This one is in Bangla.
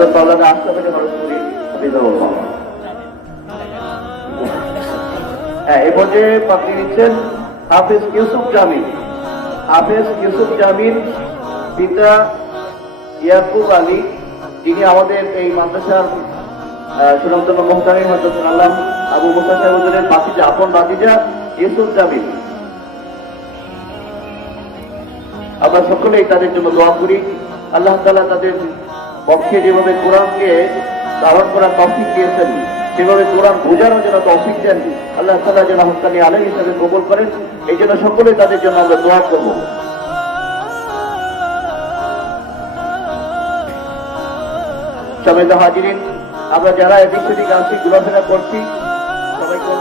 হজরত হ্যাঁ এ পর্যায়ে পাত্রী নিচ্ছেন হাফিজ ইউসুফ জামিন ইউসুফ জামিন পিতা ইয়াকুব আলী, যিনি আমাদের এই মাদ্রাসার আল্লাহ আবু মুসা সাহেবের আপন ইউসুফ জামিন আমরা সকলেই তাদের জন্য দোয়া করি। আল্লাহ তালা তাদের পক্ষে যেভাবে কোরআনকে ধারণ করার তফিক দিয়েছেন, সেভাবে কোরআন বোঝানোর জন্য তফিক দেন, আল্লাহ তালা যেন হস্তানি আলম হিসাবে কবল করেন, এই জন্য সকলেই তাদের জন্য আমরা দোয়া করব। সবাই তো হাজিরিন, আমরা যারা এদিক সেদিক আসি ঘোরাফেরা করছি, সবাইকে